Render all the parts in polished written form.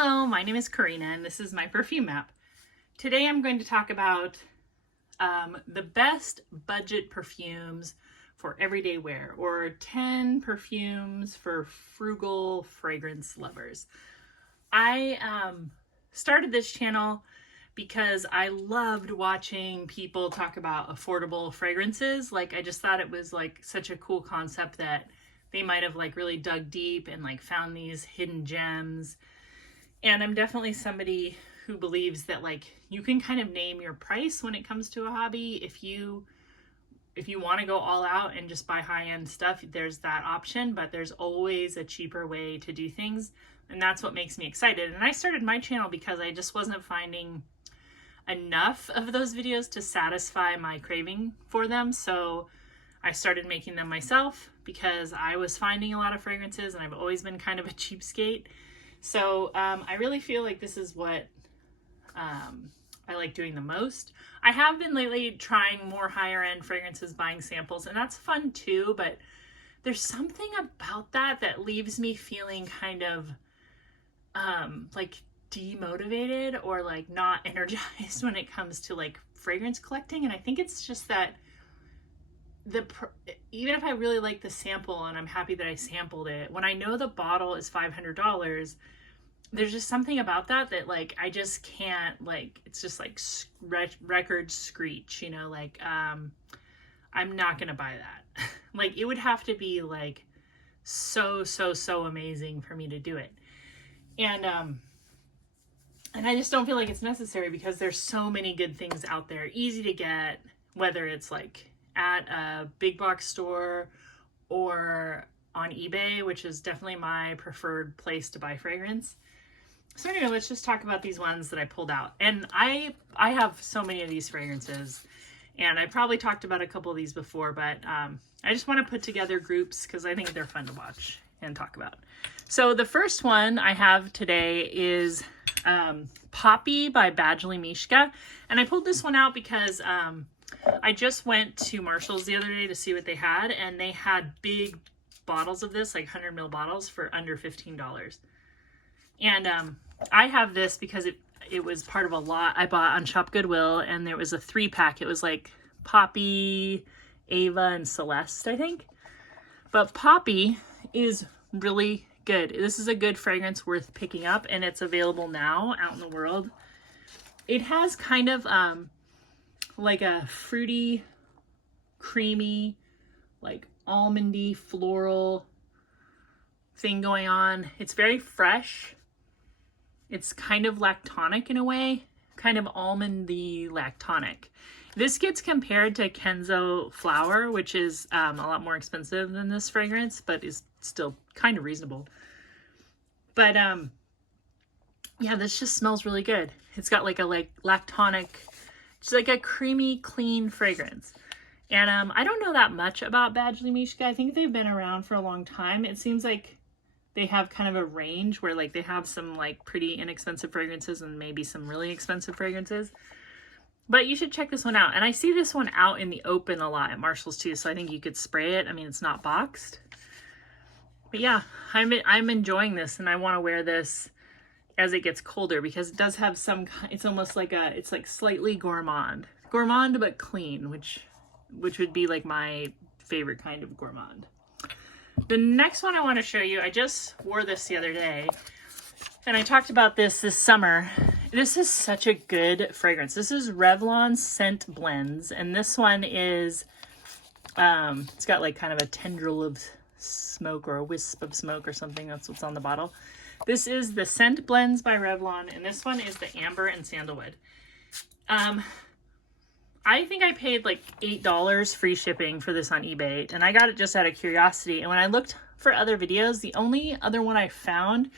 Hello, my name is Karina and this is my perfume map. Today I'm going to talk about the best budget perfumes for everyday wear, or 10 perfumes for frugal fragrance lovers. I started this channel because I loved watching people talk about affordable fragrances. Like, I just thought it was like such a cool concept that they might have like really dug deep and like found these hidden gems. And I'm definitely somebody who believes that like you can kind of name your price when it comes to a hobby. If you want to go all out and just buy high-end stuff, there's that option, but there's always a cheaper way to do things. And that's what makes me excited. And I started my channel because I just wasn't finding enough of those videos to satisfy my craving for them. So I started making them myself because I was finding a lot of fragrances and I've always been kind of a cheapskate. So I really feel like this is what I like doing the most. I have been lately trying more higher end fragrances, buying samples, and that's fun too, but there's something about that that leaves me feeling kind of like demotivated or like not energized when it comes to like fragrance collecting. And I think it's just that even if I really like the sample and I'm happy that I sampled it, when I know the bottle is $500, there's just something about that like I just can't, like, it's just like record screech, you know, like I'm not gonna buy that. Like, it would have to be like so amazing for me to do it. And I just don't feel like it's necessary because there's so many good things out there, easy to get, whether it's like at a big box store or on eBay, which is definitely my preferred place to buy fragrance. So anyway, let's just talk about these ones that I pulled out. And I have so many of these fragrances, and I probably talked about a couple of these before, but I just want to put together groups because I think they're fun to watch and talk about. So the first one I have today is Poppy by Badgley Mischka. And I pulled this one out because I just went to Marshall's the other day to see what they had, and they had big bottles of this, like 100 ml bottles, for under $15. And I have this because it was part of a lot I bought on Shop Goodwill, and there was a 3-pack. It was like Poppy, Ava, and Celeste, I think. But Poppy is really good. This is a good fragrance worth picking up, and it's available now out in the world. It has kind of like a fruity, creamy, like almondy, floral thing going on. It's very fresh. It's kind of lactonic in a way, kind of almondy lactonic. This gets compared to Kenzo Flower, which is a lot more expensive than this fragrance, but is still kind of reasonable. But yeah, this just smells really good. It's got like a lactonic, just like a creamy, clean fragrance. And I don't know that much about Badgley Mischka. I think they've been around for a long time. It seems like they have kind of a range where like they have some like pretty inexpensive fragrances and maybe some really expensive fragrances. But you should check this one out. And I see this one out in the open a lot at Marshall's too, so I think you could spray it. I mean, it's not boxed. But yeah, I'm enjoying this, and I want to wear this as it gets colder because it does have some, it's almost like it's like slightly gourmand but clean, which would be like my favorite kind of gourmand. The next one I want to show you, I just wore this the other day, and I talked about this summer. This is such a good fragrance. This is Revlon Scentblendz, and this one is, it's got like kind of a tendril of smoke or a wisp of smoke or something. That's what's on the bottle. This is the Scentblendz by Revlon, and this one is the amber and sandalwood. I think I paid like $8 free shipping for this on eBay, and I got it just out of curiosity. And when I looked for other videos, the only other one I found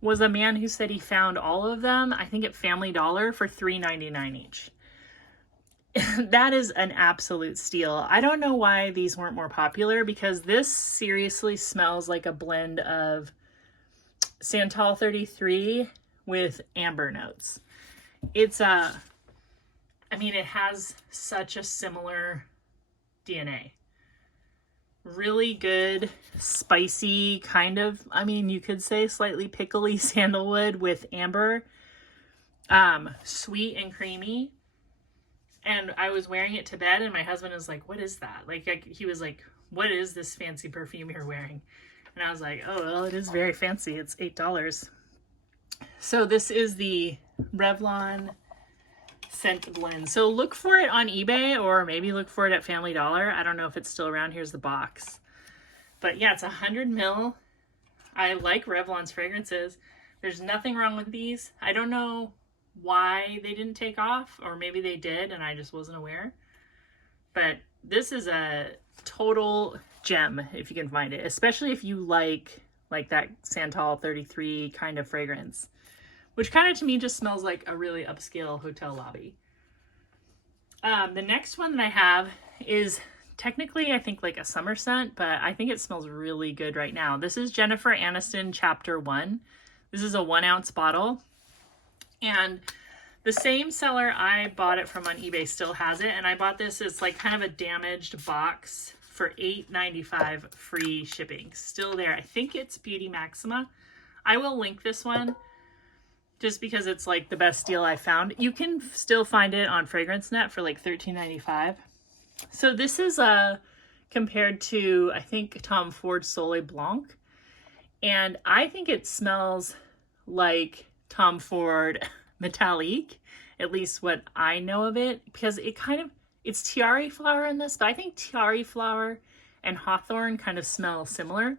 was a man who said he found all of them, I think at Family Dollar, for $3.99 each. That is an absolute steal. I don't know why these weren't more popular, because this seriously smells like a blend of Santal 33 with amber notes. It's I mean, it has such a similar DNA. really good, spicy, kind of, I mean, you could say slightly pickly sandalwood with amber. Sweet and creamy. And I was wearing it to bed, and my husband was like, what is that? Like he was like, what is this fancy perfume you're wearing? And I was like, oh, well, it is very fancy. It's $8. So this is the Revlon Scentblendz. So look for it on eBay, or maybe look for it at Family Dollar. I don't know if it's still around. Here's the box. But yeah, it's 100 ml. I like Revlon's fragrances. There's nothing wrong with these. I don't know why they didn't take off, or maybe they did and I just wasn't aware. But this is a total gem if you can find it, especially if you like that Santal 33 kind of fragrance, which kind of to me just smells like a really upscale hotel lobby. The next one that I have is technically, I think, like a summer scent, but I think it smells really good right now. This is Jennifer Aniston Chapter 1. This is a 1 ounce bottle. And the same seller I bought it from on eBay still has it. And I bought this as like kind of a damaged box for $8.95 free shipping. Still there. I think it's Beauty Maxima. I will link this one just because it's like the best deal I found. You can still find it on FragranceNet for like $13.95. So this is compared to, I think, Tom Ford Soleil Blanc. And I think it smells like Tom Ford Metallique, at least what I know of it, because it's tiare flower in this, but I think tiare flower and hawthorn kind of smell similar.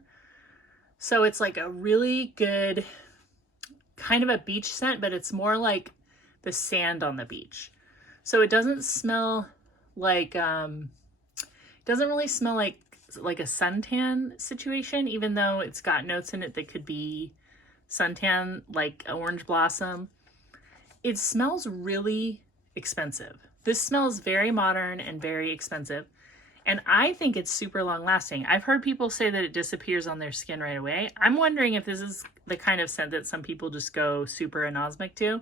So it's like a really good kind of a beach scent, but it's more like the sand on the beach. So it doesn't smell like, doesn't really smell like a suntan situation, even though it's got notes in it that could be suntan, like orange blossom. It smells really expensive. This smells very modern and very expensive. And I think it's super long lasting. I've heard people say that it disappears on their skin right away. I'm wondering if this is the kind of scent that some people just go super anosmic to,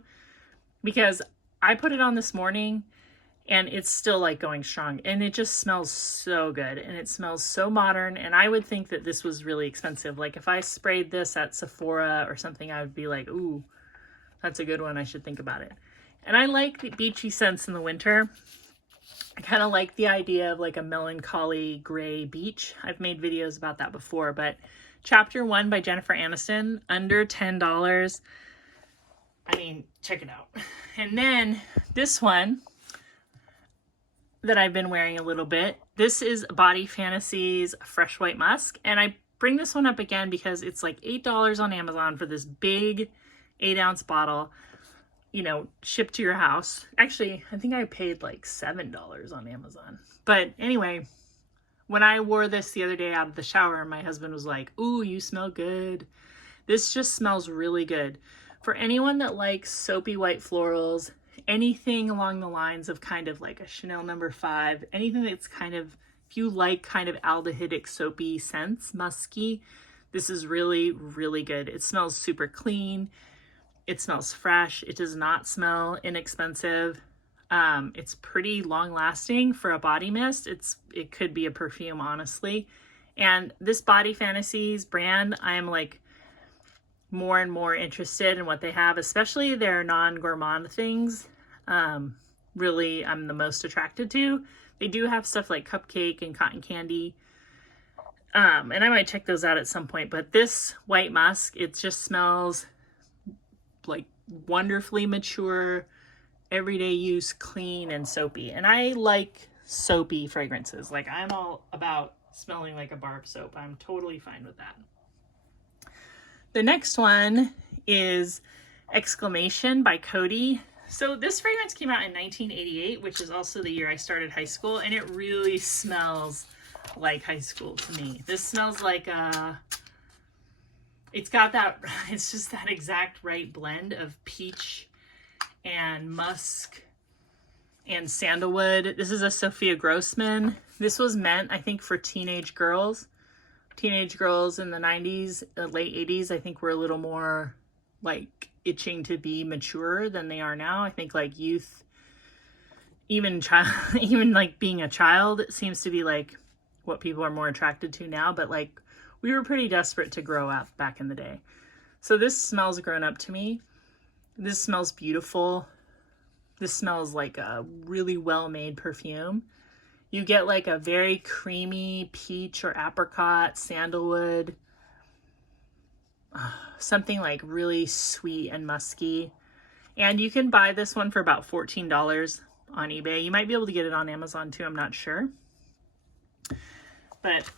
because I put it on this morning and it's still like going strong, and it just smells so good and it smells so modern. And I would think that this was really expensive. Like if I sprayed this at Sephora or something, I would be like, ooh, that's a good one. I should think about it. And I like the beachy scents in the winter. I kind of like the idea of like a melancholy gray beach. I've made videos about that before, but Chapter 1 by Jennifer Aniston, under $10. I mean, check it out. And then this one that I've been wearing a little bit, this is Body Fantasies Fresh White Musk. And I bring this one up again because it's like $8 on Amazon for this big 8 ounce bottle, you know, shipped to your house. Actually, I think I paid like $7 on Amazon. But anyway, when I wore this the other day out of the shower, my husband was like, ooh, you smell good. This just smells really good. For anyone that likes soapy white florals, anything along the lines of kind of like a Chanel No. 5, anything that's kind of, if you like kind of aldehydic soapy scents, musky, this is really, really good. It smells super clean. It smells fresh. It does not smell inexpensive. It's pretty long lasting for a body mist. It could be a perfume, honestly. And this Body Fantasies brand, I am like more and more interested in what they have, especially their non-gourmand things. Really, I'm the most attracted to. They do have stuff like cupcake and cotton candy. And I might check those out at some point, but this white musk, it just smells like wonderfully mature, everyday use, clean and soapy. And I like soapy fragrances. Like I'm all about smelling like a bar of soap. I'm totally fine with that. The next one is Exclamation by Coty. So this fragrance came out in 1988, which is also the year I started high school, and it really smells like high school to me. This smells like it's got that, it's just that exact right blend of peach and musk and sandalwood. This is a Sophia Grossman. This was meant, I think, for teenage girls. Teenage girls in the 90s, late 80s, I think were a little more like itching to be mature than they are now. I think like youth, even like being a child, it seems to be like what people are more attracted to now, but like we were pretty desperate to grow up back in the day. So this smells grown up to me. This smells beautiful. This smells like a really well-made perfume. You get like a very creamy peach or apricot, sandalwood, something like really sweet and musky. And you can buy this one for about $14 on eBay. You might be able to get it on Amazon too, I'm not sure. But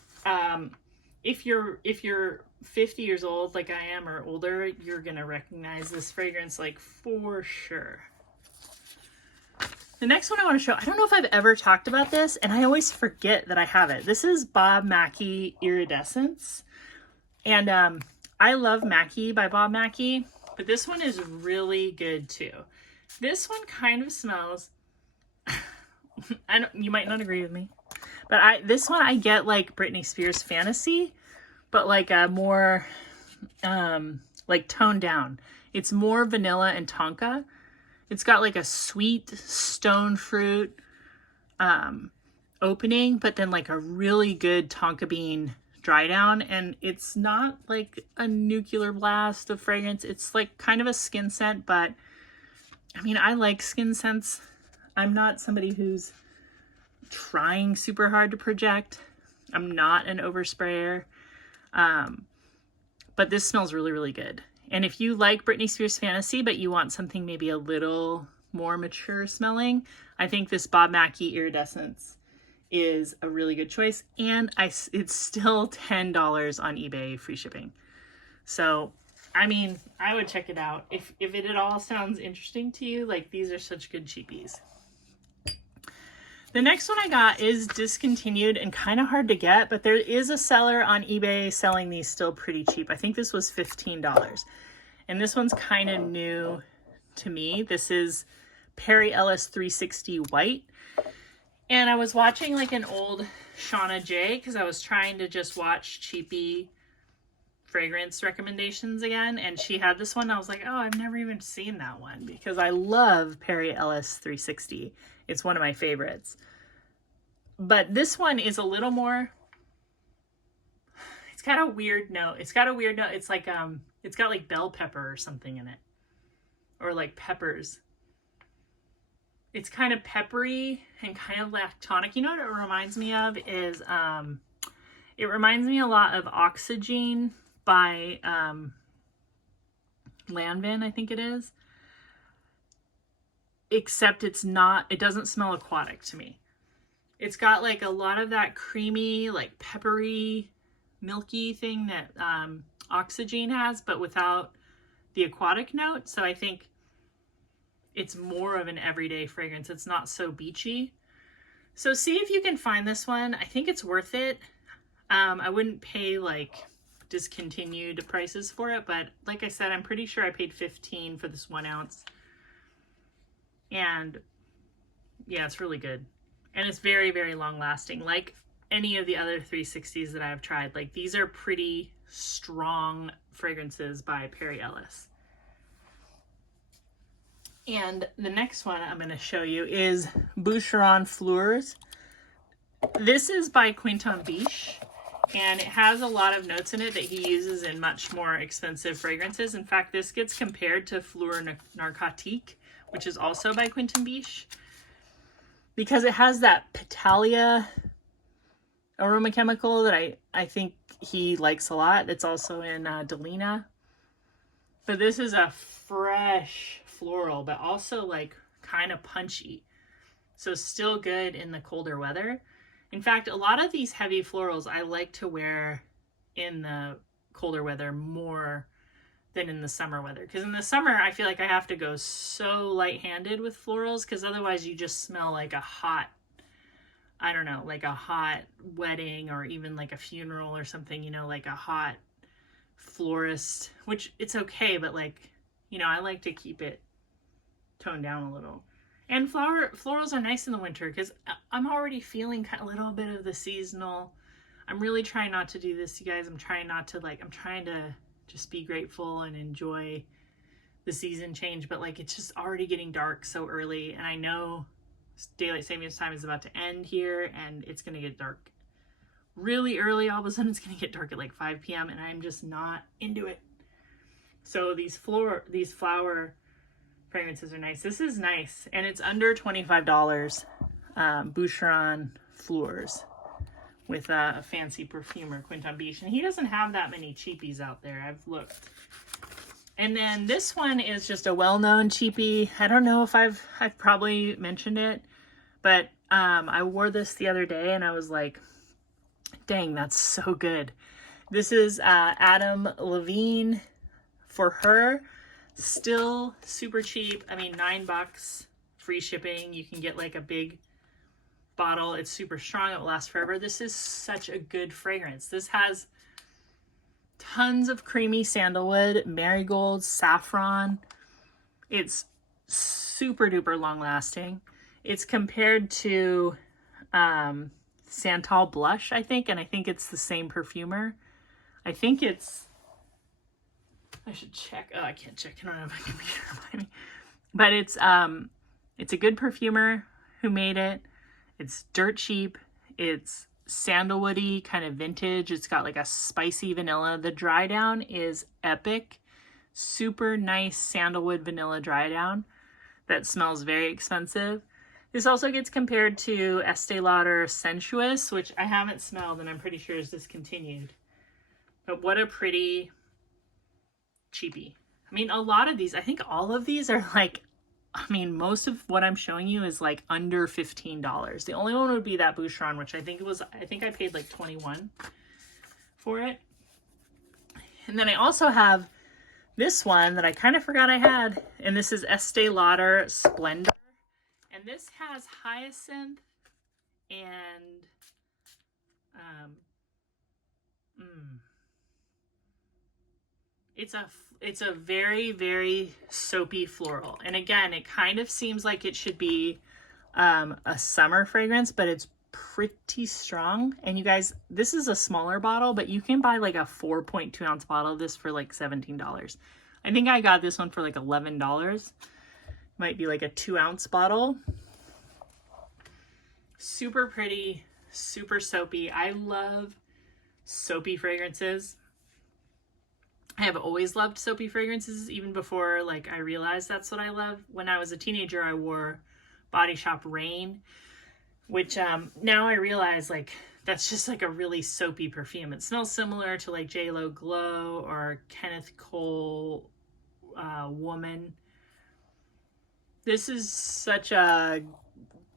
if you're 50 years old like I am or older, you're gonna recognize this fragrance like for sure. The next one I want to show, I don't know if I've ever talked about this, and I always forget that I have it. This is Mackie Iridescent. And I love Mackie by Bob Mackie, but this one is really good too. This one kind of smells, you might not agree with me, but this one I get like Britney Spears Fantasy, but like a more like toned down. It's more vanilla and tonka. It's got like a sweet stone fruit opening, but then like a really good tonka bean dry down. And it's not like a nuclear blast of fragrance. It's like kind of a skin scent, but I mean, I like skin scents. I'm not somebody who's trying super hard to project. I'm not an oversprayer. But this smells really, really good. And if you like Britney Spears Fantasy, but you want something maybe a little more mature smelling, I think this Bob Mackie Iridescent is a really good choice. And it's still $10 on eBay, free shipping. So, I mean, I would check it out. If it at all sounds interesting to you, like these are such good cheapies. The next one I got is discontinued and kind of hard to get, but there is a seller on eBay selling these still pretty cheap. I think this was $15. And this one's kind of new to me. This is Perry Ellis 360 White. And I was watching like an old Shauna J because I was trying to just watch cheapy fragrance recommendations again. And she had this one. I was like, oh, I've never even seen that one because I love Perry Ellis 360. It's one of my favorites. But this one is a little more, it's got a weird note. It's like, it's got like bell pepper or something in it. Or like peppers. It's kind of peppery and kind of lactonic. You know what it reminds me of is, it reminds me a lot of Oxygen by Lanvin, I think it is. Except it doesn't smell aquatic to me. It's got like a lot of that creamy, like peppery, milky thing that Oxygen has, but without the aquatic note. So I think it's more of an everyday fragrance. It's not so beachy. So see if you can find this one. I think it's worth it. I wouldn't pay like discontinued prices for it, but like I said, I'm pretty sure I paid $15 for this 1 ounce. And yeah, it's really good. And it's very, very long lasting. Like any of the other 360s that I've tried. Like these are pretty strong fragrances by Perry Ellis. And the next one I'm going to show you is Boucheron Fleurs. This is by Quinton Biche. And it has a lot of notes in it that he uses in much more expensive fragrances. In fact, this gets compared to Fleur Narcotique, which is also by Quinton Biche, because it has that Petalia aroma chemical that I think he likes a lot. It's also in Delina. But this is a fresh floral, but also like kind of punchy. So still good in the colder weather. In fact, a lot of these heavy florals I like to wear in the colder weather more than in the summer weather. Because in the summer, I feel like I have to go so light-handed with florals because otherwise you just smell like a hot, I don't know, like a hot wedding or even like a funeral or something, you know, like a hot florist, which it's okay, but like, you know, I like to keep it toned down a little. And florals are nice in the winter because I'm already feeling a little bit of the seasonal. I'm really trying not to do this, you guys. I'm trying to just be grateful and enjoy the season change. But like, it's just already getting dark so early. And I know daylight savings time is about to end here and it's going to get dark really early, all of a sudden it's going to get dark at like 5 p.m. and I'm just not into it. So these flower fragrances are nice. This is nice, and it's under $25. Boucheron Fleurs with a fancy perfumer, Quinton Beach, and he doesn't have that many cheapies out there. I've looked. And then this one is just a well-known cheapie. I don't know if I've probably mentioned it, but I wore this the other day and I was like, dang, that's so good. This is Adam Levine for her. Still super cheap. I mean, $9, free shipping. You can get like a big bottle. It's super strong. It will last forever. This is such a good fragrance. This has tons of creamy sandalwood, marigold, saffron. It's super duper long lasting. It's compared to Santal Blush, I think, and I think it's the same perfumer. I think it's, I should check. Oh, I can't check. I don't have my computer behind me. But it's a good perfumer who made it. It's dirt cheap. It's sandalwoody, kind of vintage. It's got like a spicy vanilla. The dry down is epic. Super nice sandalwood vanilla dry down that smells very expensive. This also gets compared to Estee Lauder Sensuous, which I haven't smelled and I'm pretty sure is discontinued. But what a pretty cheapie. I mean, a lot of these, I think all of these are like, I mean, most of what I'm showing you is like under $15. The only one would be that Boucheron, which I think I paid like $21 for it. And then I also have this one that I kind of forgot I had, and this is Estee Lauder Splendor. And this has hyacinth and it's a very, very soapy floral. And again, it kind of seems like it should be a summer fragrance, but it's pretty strong. And you guys, this is a smaller bottle, but you can buy like a 4.2 ounce bottle of this for like $17. I think I got this one for like $11. Might be like a 2 ounce bottle. Super pretty, super soapy. I love soapy fragrances. I have always loved soapy fragrances, even before like I realized that's what I love. When I was a teenager, I wore Body Shop Rain, which now I realize like that's just like a really soapy perfume. It smells similar to like JLo Glow or Kenneth Cole Woman. This is such a,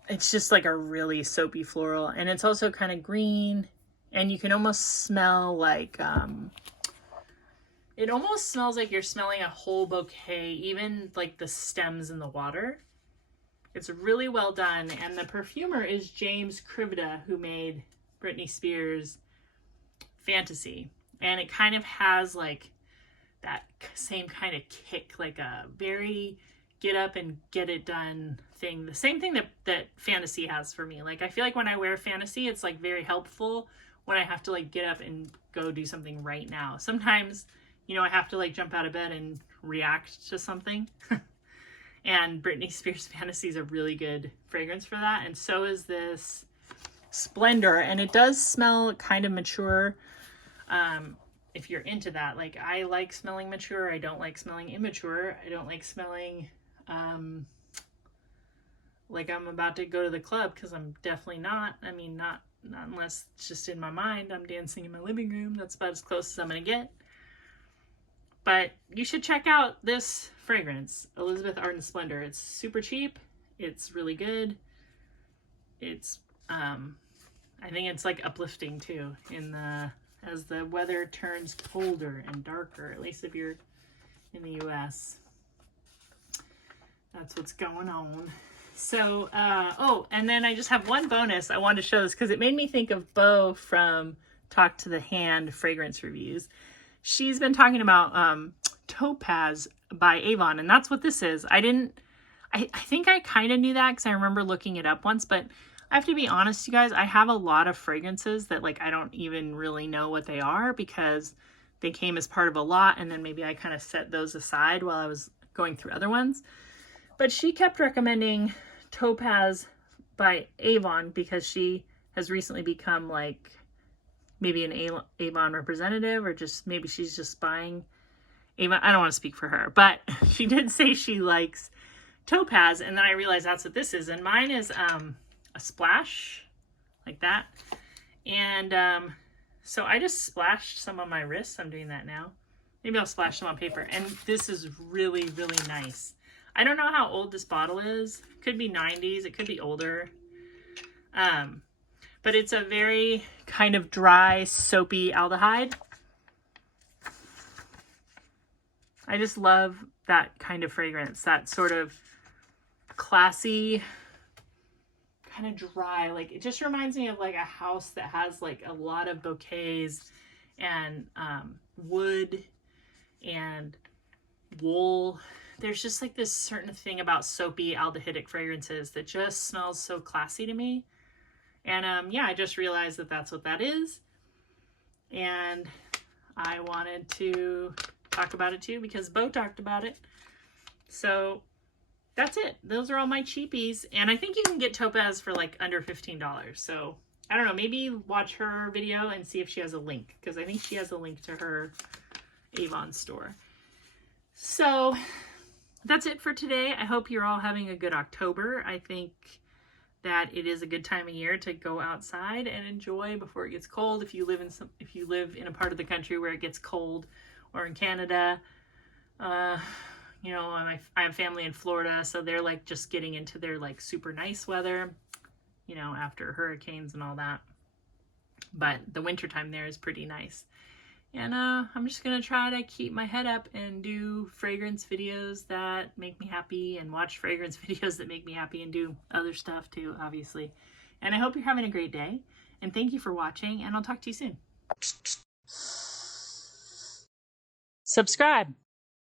it's just like a really soapy floral, and it's also kind of green, and you can almost smell like it almost smells like you're smelling a whole bouquet, even like the stems in the water. It's really well done. And the perfumer is James Krivda, who made Britney Spears' Fantasy. And it kind of has like that same kind of kick, like a very get up and get it done thing. The same thing that Fantasy has for me. Like, I feel like when I wear Fantasy, it's like very helpful when I have to like get up and go do something right now. Sometimes, you know, I have to like jump out of bed and react to something. And Britney Spears Fantasy is a really good fragrance for that. And so is this Splendor. And it does smell kind of mature. If you're into that, like I like smelling mature. I don't like smelling immature. I don't like smelling like I'm about to go to the club, because I'm definitely not. I mean, not unless it's just in my mind. I'm dancing in my living room. That's about as close as I'm going to get. But you should check out this fragrance, Elizabeth Arden Splendor. It's super cheap. It's really good. It's, I think it's like uplifting too as the weather turns colder and darker, at least if you're in the US. That's what's going on. So, oh, and then I just have one bonus. I wanted to show this because it made me think of Bo from Talk to the Hand fragrance reviews. She's been talking about Topaz by Avon, and that's what this is. I think I kind of knew that because I remember looking it up once, but I have to be honest, you guys, I have a lot of fragrances that like I don't even really know what they are because they came as part of a lot, and then maybe I kind of set those aside while I was going through other ones. But she kept recommending Topaz by Avon because she has recently become like maybe an Avon representative, or just maybe she's just buying Avon. I don't want to speak for her, but she did say she likes Topaz, and then I realized that's what this is. And mine is a splash like that. And so I just splashed some on my wrists. I'm doing that now. Maybe I'll splash some on paper. And this is really, really nice. I don't know how old this bottle is. It could be 90s. It could be older. But it's a very kind of dry, soapy aldehyde. I just love that kind of fragrance. That sort of classy, kind of dry. Like, it just reminds me of like a house that has like a lot of bouquets and wood and wool. There's just like this certain thing about soapy aldehydic fragrances that just smells so classy to me. And yeah, I just realized that that's what that is. And I wanted to talk about it too because Bo talked about it. So that's it. Those are all my cheapies. And I think you can get Topaz for like under $15. So I don't know, maybe watch her video and see if she has a link, because I think she has a link to her Avon store. So that's it for today. I hope you're all having a good October. I think that it is a good time of year to go outside and enjoy before it gets cold. If you live in a part of the country where it gets cold, or in Canada, you know, I have family in Florida, so they're like just getting into their like super nice weather, you know, after hurricanes and all that. But the wintertime there is pretty nice. And I'm just going to try to keep my head up and do fragrance videos that make me happy, and watch fragrance videos that make me happy, and do other stuff too, obviously. And I hope you're having a great day. And thank you for watching, and I'll talk to you soon. Subscribe.